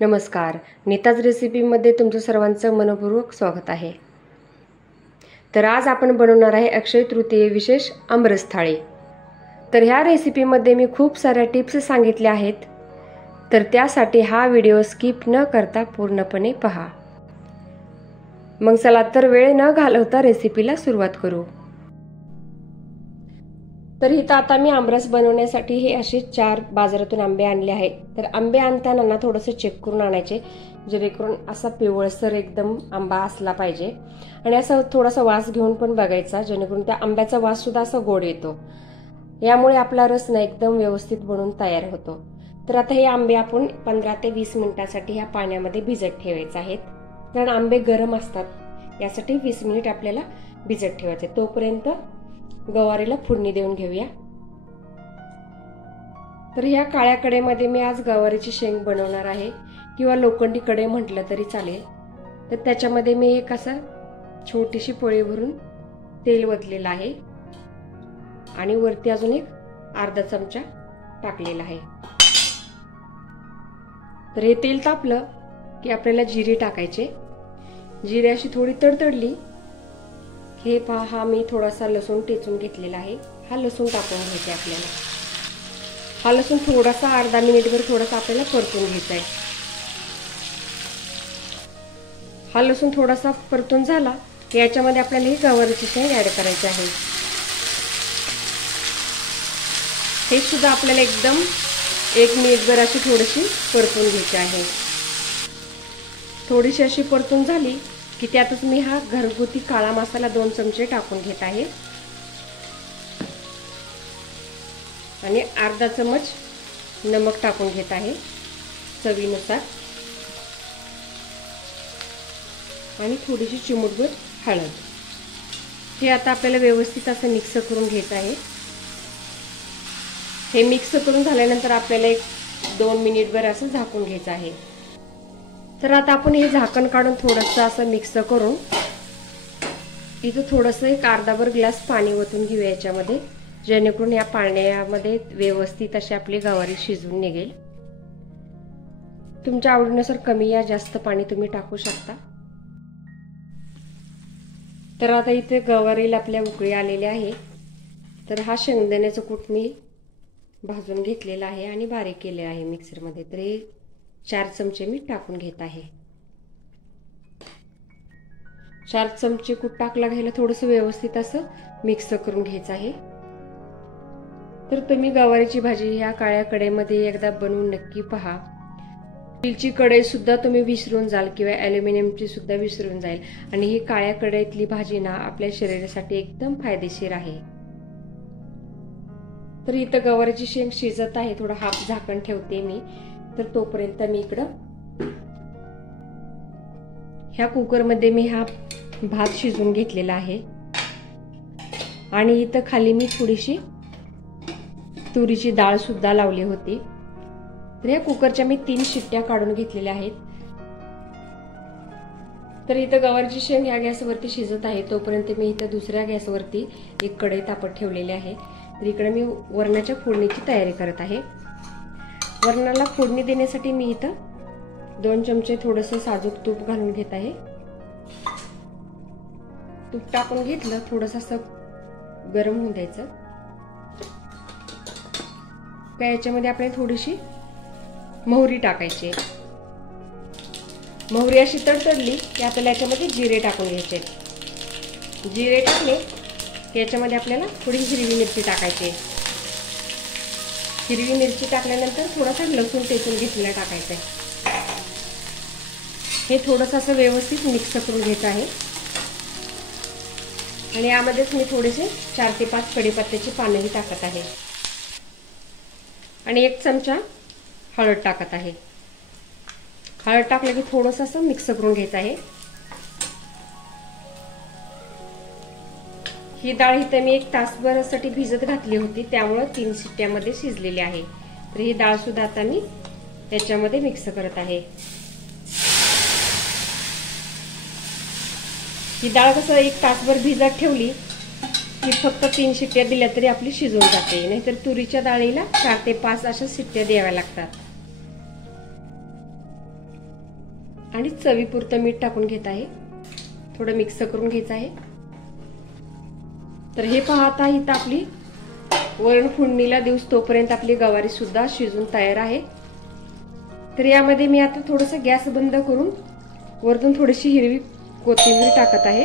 नमस्कार, नीताज रेसिपीमध्ये तुमचं सर्वांचं मनपूर्वक स्वागत आहे। तर आज आपण बनवणार आहे अक्षय तृतीये विशेष आमरस थाळी। तर ह्या रेसिपीमध्ये मी खूप साऱ्या टिप्स सांगितल्या आहेत, तर त्यासाठी हा व्हिडिओ स्किप न करता पूर्णपणे पहा। मग चला तर वेळ न घालवता रेसिपीला सुरुवात करू। तर इथं आता मी आमरस बनवण्यासाठी हे असे 4 बाजारातून आंबे आणले आहेत। तर आंबे आणताना ना थोडंसं चेक करून आणायचे, जेणेकरून असा पिवळसर एकदम आंबा असला पाहिजे आणि असा थोडासा वास घेऊन पण बघायचा, जेणेकरून त्या आंब्याचा वास सुद्धा असा गोड येतो। यामुळे आपला रस ना एकदम व्यवस्थित बनून तयार होतो। तर आता हे आंबे आपण 15 ते 20 मिनिटांसाठी ह्या पाण्यामध्ये भिजत ठेवायचे आहेत, कारण आंबे गरम असतात, यासाठी 20 मिनिट आपल्याला भिजत ठेवायचे। तोपर्यंत गवारीला फोडणी देऊन घेऊया। तर ह्या काळ्या कढईमध्ये मी आज गवारीची शेंग बनवणार आहे, किंवा लोखंडी कढई म्हटलं तरी चालेल। तर त्याच्यामध्ये मी एक असं छोटीशी पोळी भरून तेल ओतलेलं आहे आणि वरती अजून एक अर्धा चमचा टाकलेला आहे। तर हे तेल तापलं की आपल्याला जिरे टाकायचे। जिरे अशी थोडी तडतडली हे पहा, हा मी थोडासा लसूण टेचून घेतलेला आहे, हा लसूण टाकून घ्यायचा आपल्याला। हा लसूण थोडासा अर्धा मिनिटभर थोडासा आपल्याला परतून घ्यायचा आहे। हा लसूण थोडासा परतून झाला की याच्यामध्ये आपल्याला ही गवारीची शेंग ऍड करायची आहे। हे सुद्धा आपल्याला एकदम 1 मिनिटभर अशी थोडीशी परतून घ्यायची आहे। थोडीशी अशी परतून झाली की त्यातच मी हा घरगुती काळा मसाला 2 चमचे टाकून घेत आहे आणि अर्धा चमच नमक टाकून घेत आहे चवीनुसार, आणि थोडीशी चिमूटभर हळद। हे आता आपल्याला व्यवस्थित असं मिक्स करून घ्यायचं आहे। हे मिक्स करून झाल्यानंतर आपल्याला 1-2 मिनिटभर असं झाकून घ्यायचं आहे। तर आता आपण हे झाकण काढून थोडंसं असं मिक्स करून इथं थोडंसं एक अर्धाभर ग्लास पाणी ओतून घेऊया याच्यामध्ये, जेणेकरून या पाण्यामध्ये व्यवस्थित अशी आपली गवारी शिजून निघेल। तुमच्या आवडीनुसार कमी या जास्त पाणी तुम्ही टाकू शकता। तर आता इथे गवारीला आपल्या उकळी आलेली आहे। तर हा शेंगदाण्याचा कूट मी भाजून घेतलेला आहे आणि बारीक केले आहे मिक्सरमध्ये। तर हे 4 चमचे मी टाकून घेत आहे। 4 चमचे कूट टाकला घ्यायला थोडंसं व्यवस्थित असं मिक्स करून घ्यायचं आहे। तर तुम्ही गवारीची भाजी ह्या काळ्या कढईमध्ये एकदा बनवून नक्की पहा। स्टीलची कढई सुद्धा तुम्ही विसरून जाल किंवा ॲल्युमिनियमची सुद्धा विसरून जाईल, आणि ही काळ्या कढईतली भाजी ना आपल्या शरीरासाठी एकदम फायदेशीर आहे। तर इथं गवारीची शेंग शिजत आहे, थोडं हाफ झाकण ठेवते मी। तर तोपर्यंत मी इकडं ह्या कुकरमध्ये मी हा भात शिजून घेतलेला आहे, आणि इथं खाली मी थोडीशी तुरीची डाळ सुद्धा लावली होती। तर या कुकरच्या मी 3 शिट्ट्या काढून घेतलेल्या आहेत। तर इथं गवारीची शेंग या गॅसवरती शिजत आहे, तोपर्यंत मी इथं दुसऱ्या गॅसवरती एक कढई तापत ठेवलेली आहे। तर इकडे मी वरणाच्या फोडणीची तयारी करत आहे। वरणाला फोडणी देण्यासाठी मी इथं 2 चमचे थोडंसं साजूक तूप घालून घेत आहे। तूप टाकून घेतलं, थोडंसं असं गरम होऊन द्यायचं। याच्यामध्ये आपल्याला थोडीशी मोहरी टाकायची। मोहरी अशी तडतडली की आपल्याला याच्यामध्ये जिरे टाकून घ्यायचे। जिरे टाकले की याच्यामध्ये आपल्याला थोडी हिरवी मिरची टाकायची। हिरवी मिरची टाकल्यानंतर थोडासा लसूण टेचून घेतलेला टाकायचा आहे। हे थोडंसं असं व्यवस्थित मिक्स करून घ्यायचं आहे, आणि यामध्येच मी थोडेसे 4 ते 5 कढीपत्त्याची पानंही टाकत आहे, आणि 1 चमचा हळद टाकत आहे। हळद टाकलं की थोडंसं असं मिक्स करून घ्यायचं आहे। ही डाळ इथे मी 1 तासभरासाठी भिजत घातली होती, त्यामुळे 3 शिट्ट्यामध्ये शिजलेली आहे। तर ही डाळ सुद्धा आता मी त्याच्यामध्ये मिक्स करत आहे। ही डाळ कसं 1 तासभर भिजत ठेवली की फक्त 3 शिट्ट्या दिल्या तरी आपली शिजून जाते, नाहीतर तुरीच्या डाळीला 4 ते 5 अशा शिट्ट्या द्याव्या लागतात। आणि चवीपुरतं मीठ टाकून घेत आहे. थोडं मिक्स करून घ्यायचं आहे. तर हे पाहता इथं आपली वरण फोडणीला दिवस तोपर्यंत आपली गवारी सुद्धा शिजून तयार आहे. तर यामध्ये मी आता थोडंसं गॅस बंद करून वरतून थोडीशी हिरवी कोथिंबीर टाकत आहे.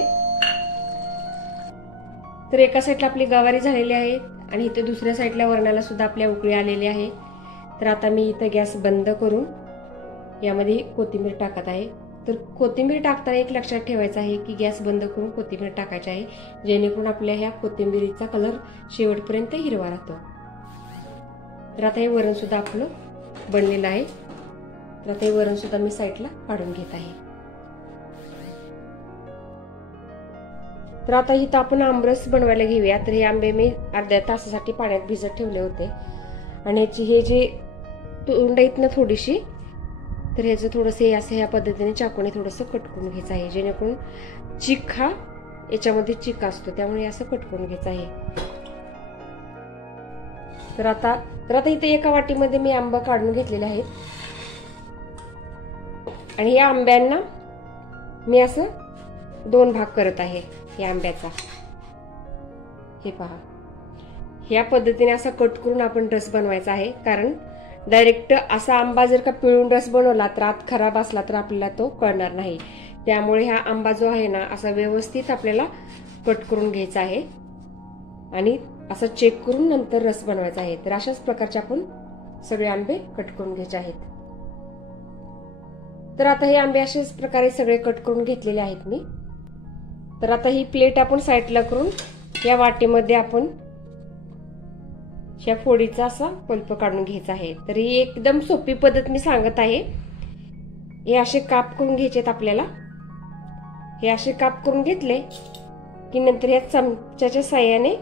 तर एका साईडला आपली गवारी झालेली आहे आणि इथे दुसऱ्या साईडला वरणाला सुद्धा आपल्या उकळी आलेली आहे. तर आता मी इथं गॅस बंद करून यामध्ये कोथिंबीर टाकत आहे. तर कोथिंबीर टाकताना एक लक्षात ठेवायचं आहे की गॅस बंद करून कोथिंबीर टाकायची आहे, जेणेकरून आपल्या ह्या कोथिंबीरीचा कलर शेवटपर्यंत हिरवा राहतो. तर आता हे वरण सुद्धा आपलं बनलेलं आहे. तर आता हे वरण सुद्धा मी साईडला काढून घेत आहे. तर आता इथं आपण आमरस बनवायला घेऊया. तर हे आंबे मी अर्ध्या तासासाठी पाण्यात भिजत ठेवले होते आणि हे जे तोंड आहेत ना थोडीशी, तर ह्याचं थोडंसं असं ह्या पद्धतीने चाकूने थोडंसं कट करून घ्यायचं आहे, जेणेकरून चिक हा याच्यामध्ये चिक असतो, त्यामुळे असं कट करून घ्यायचं आहे. तर आता इथे एका वाटीमध्ये मी आंबा काढून घेतलेले आहेत आणि या आंब्यांना मी असं 2 भाग करत आहे. या आंब्याचा हे पहा, ह्या पद्धतीने असं कट करून आपण रस बनवायचा आहे. कारण डायरेक्ट असा आंबा जर का पिळून रस बनवला तर आत खराब असला तर आपल्याला तो कळणार नाही. त्यामुळे हा आंबा जो आहे ना असा व्यवस्थित आपल्याला कट करून घ्यायचा आहे आणि असं चेक करून नंतर रस बनवायचा आहे. तर अशाच प्रकारचे आपण सगळे आंबे कट करून घ्यायचे आहेत. तर आता हे आंबे अशाच प्रकारे सगळे कट करून घेतलेले आहेत मी. तर आता ही प्लेट आपण साईडला करून या वाटीमध्ये आपण ह्या फोडीचा असा पल्प काढून घ्यायचा आहे. तर ही एकदम सोपी पद्धत मी सांगत आहे. हे असे काप करून घ्यायचेत आपल्याला. हे असे काप करून घेतले की नंतर या चमच्याच्या साह्याने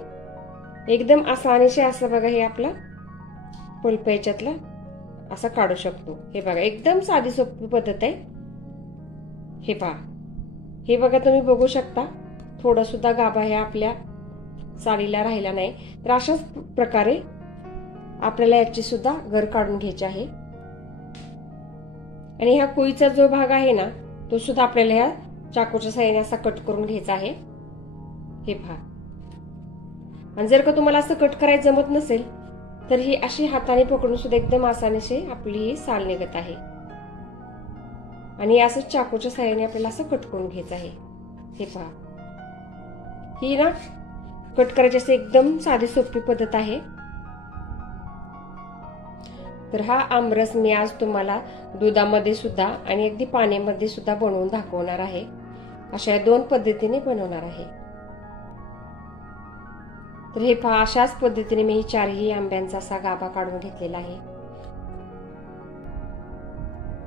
एकदम आसानीने असं बघा हे आपला पल्प याच्यातला असा काढू शकतो. हे बघा एकदम साधी सोपी पद्धत आहे. हे पहा, हे बघा तुम्ही बघू शकता थोडा सुद्धा गाभा ह्या आपल्या साडीला राहिला नाही. तर अशाच प्रकारे आपल्याला याची सुद्धा गर काढून घ्यायची आहे. आणि ह्या कोळीचा जो भाग आहे ना तो सुद्धा आपल्याला ह्या चाकूच्या साह्याने असा कट करून घ्यायचा आहे. हे पहा, आणि जर का तुम्हाला असं कट करायचं जमत नसेल तर ही अशी हाताने पकडून सुद्धा एकदम आसानीने आपली ही साल निघत आहे. आणि असं चाकूच्या साह्याने आपल्याला असं कट करून घ्यायचं आहे. हे पहा, ही ना कट करायची असे एकदम साधी सोपी पद्धत आहे. तर हा आमरस मी आज तुम्हाला दुधामध्ये सुद्धा आणि अगदी पाण्यामध्ये सुद्धा बनवून दाखवणार आहे. अशा 2 पद्धतीने बनवणार आहे. तर हे पहा, अशाच पद्धतीने मी 4ही आंब्यांचा असा गाभा काढून घेतलेला आहे.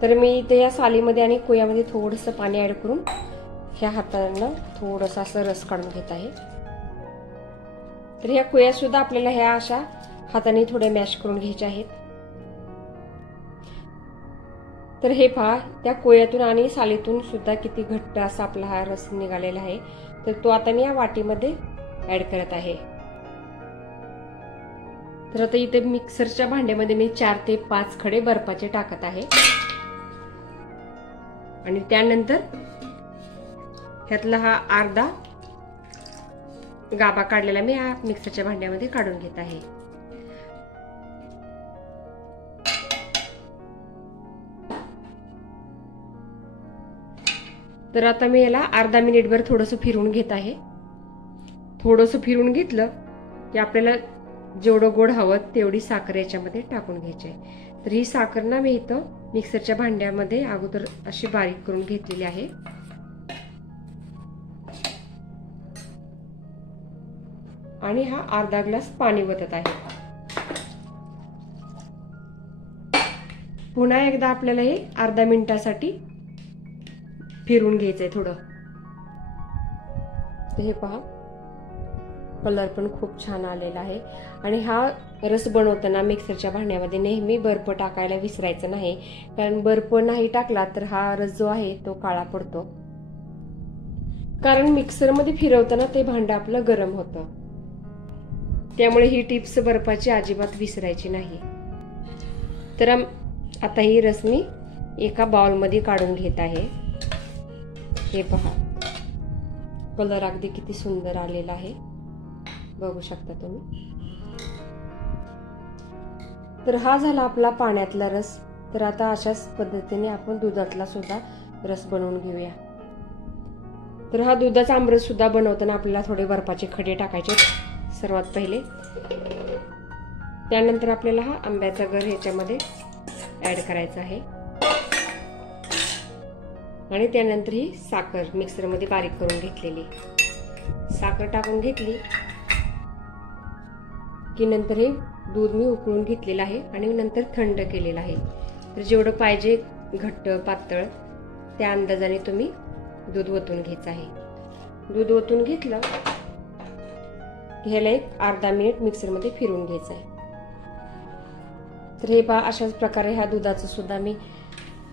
तर मी इथे या सालीमध्ये आणि कोयामध्ये थोडंसं पाणी ऍड करून ह्या हातानं थोडंसं असं रस काढून घेत आहे. तर ह्या कोया सुद्धा आपल्याला ह्या अशा हाताने थोड्या मॅश करून घ्यायच्या आहेत. तर हे पहा, त्या कोयातून आणि सालीतून सुद्धा किती घट्ट असा आपला हा रस निघालेला आहे. तर तो आता मी या वाटीमध्ये ऍड करत आहे. तर आता इथे मिक्सरच्या भांड्यामध्ये मी 4 ते 5 खडे बर्फाचे टाकत आहे आणि त्यानंतर ह्यातला हा अर्धा गाभा काढलेला मी या मिक्सरच्या भांड्यामध्ये काढून घेत आहे. तर आता मी याला अर्धा मिनिटभर थोडंसं फिरवून घेत आहे. थोडंसं फिरवून घेतलं की आपल्याला जेवढं गोड हवं तेवढी साखर याच्यामध्ये टाकून घ्यायची आहे. तर ही साखर ना मी इथं मिक्सरच्या भांड्यामध्ये अगोदर अशी बारीक करून घेतलेली आहे. आणि हा अर्धा ग्लास पाणी ओतत आहे. पुन्हा एकदा आपल्याला हे अर्धा मिनिटासाठी फिरून घ्यायचंय थोडं. हे पहा, कलर पण खूप छान आलेला आहे. आणि हा रस बनवताना मिक्सरच्या भांड्यामध्ये नेहमी बर्फ टाकायला विसरायचं नाही, कारण बर्फ नाही टाकला तर हा रस जो आहे तो काळा पडतो. कारण मिक्सरमध्ये फिरवताना ते भांडं आपलं गरम होतं. त्यामुळे ही टिप्स बर्फाची अजिबात विसरायची नाही. तर आता ही रस मी एका बाउलमध्ये काढून घेत आहे. हे पहा, कलर अगदी किती सुंदर आलेला आहे, बघू शकता तुम्ही। तर हा झाला आपला पाण्यातला रस। तर आता अशाच पद्धतीने आपण दुधातला सुद्धा रस बनवून घेऊया। तर हा दुधाचा आमरस सुद्धा बनवताना आपल्याला थोडे बर्फाचे खडे टाकायचे सर्वात पहिले। त्यानंतर आपल्याला हा आंब्याचा गर ह्याच्यामध्ये ऍड करायचा आहे आणि त्यानंतर ही साखर मिक्सरमध्ये बारीक करून घेतलेली साखर टाकून घेतली की नंतर हे दूध मी उकळून घेतलेलं आहे आणि नंतर थंड केलेलं आहे। तर जेवढं पाहिजे घट्ट पातळ त्या अंदाजाने तुम्ही दूध ओतून घ्यायचं आहे। दूध ओतून घेतलं की ह्याला एक अर्धा मिनिट मिक्सरमध्ये फिरवून घ्यायचं आहे। तर हे पहा, अशाच प्रकारे ह्या दुधाचं सुद्धा मी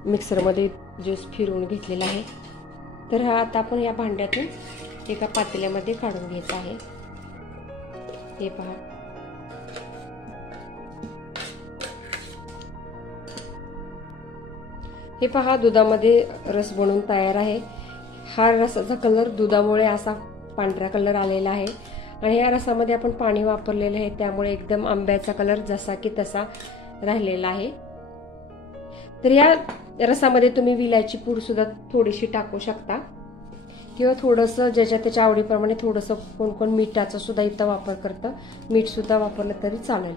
मिक्सरमध्ये ज्यूस फिरवून घेतलेला आहे। तर हा आता आपण या भांड्यातून एका पातेल्यामध्ये काढून घ्यायचा आहे। हे पहा, हे पहा दुधामध्ये रस बनवून तयार आहे। हा रसाचा कलर दुधामुळे असा पांढरा कलर आलेला आहे आणि या रसामध्ये आपण पाणी वापरलेले आहे त्यामुळे एकदम आंब्याचा कलर जसा की तसा राहिलेला आहे। तर या रसामध्ये तुम्ही विलायची पूड सुद्धा थोडीशी टाकू शकता किंवा थोडंसं ज्याच्या त्याच्या आवडीप्रमाणे थोडंसं कोण कोण मिठाचा सुद्धा इथं वापर करतं, मीठ सुद्धा वापरलं तरी चालेल।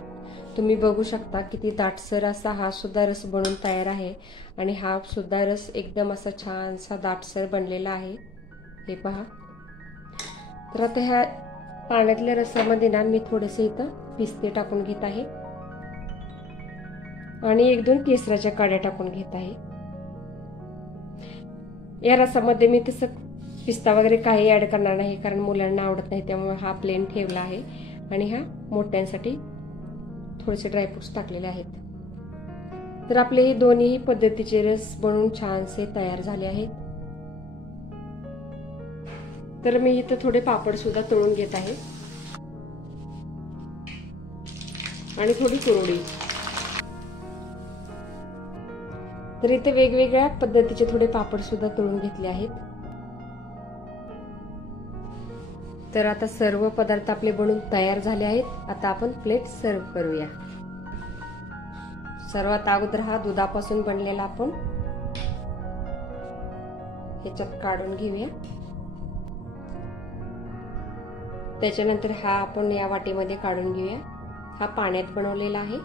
तुम्ही बघू शकता किती दाटसर असा हा सुद्धा रस बनवून तयार आहे आणि हा सुद्धा रस एकदम असा छानसा दाटसर बनलेला आहे। हे पहा, तर आता ह्या पाण्यातल्या रसामध्ये ना मी थोडेसे इथं पिस्ते टाकून घेत आहे आणि 1-2 केसराच्या काड्या टाकून घेत आहे। या रसामध्ये मी तसं पिस्ता वगैरे काही ऍड करणार नाही कारण मुलांना आवडत नाही, त्यामुळे हा प्लेन ठेवला आहे आणि हा मोठ्यांसाठी थोडेसे ड्रायफ्रुट्स टाकलेले आहेत। तर आपले हे दोन्ही पद्धतीचे रस बनवून छानसे तयार झाले आहेत। तर मी इथं थोडे पापड सुद्धा तळून घेत आहे आणि थोडी कुरवडी। तर इथे वेगवेगळ्या पद्धतीचे थोडे पापड सुद्धा तळून घेतले आहेत। तर आता सर्व पदार्थ आपले बनवून तयार झाले आहेत। आता आपण प्लेट सर्व करूया। सर्वात अगोदर हा दुधापासून बनलेला आपण ह्याच्यात काढून घेऊया। त्याच्यानंतर हा आपण या वाटीमध्ये काढून घेऊया। हा पाण्यात बनवलेला आहे।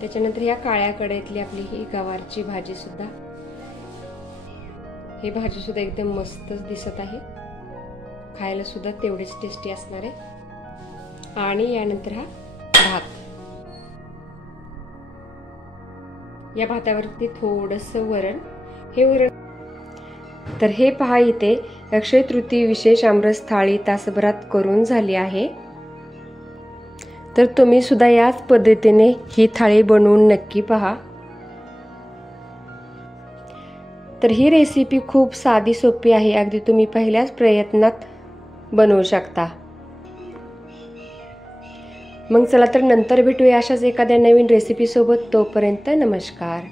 त्याच्यानंतर या काळ्या कढईतली आपली ही गवारची भाजी सुद्धा, ही भाजी सुद्धा एकदम मस्तच दिसत आहे, खायला सुद्धा तेवढीच टेस्टी असणार आहे। आणि यानंतर हा भात, या भातावरती थोडंसं वरण, हे वरण। तर हे पहा, इथे अक्षय तृतीय विशेष आमरस थाळी तासभरात करून झाली आहे। तर तुम्ही सुद्धा याच पद्धतीने ही थाळी बनवून नक्की पहा। तर ही रेसिपी खूप साधी सोपी आहे, अगदी तुम्ही पहिल्याच प्रयत्नात बनवू शकता। मग चला तर नंतर भेटूया अशाच एखाद्या नवीन रेसिपी सोबत। तोपर्यंत नमस्कार।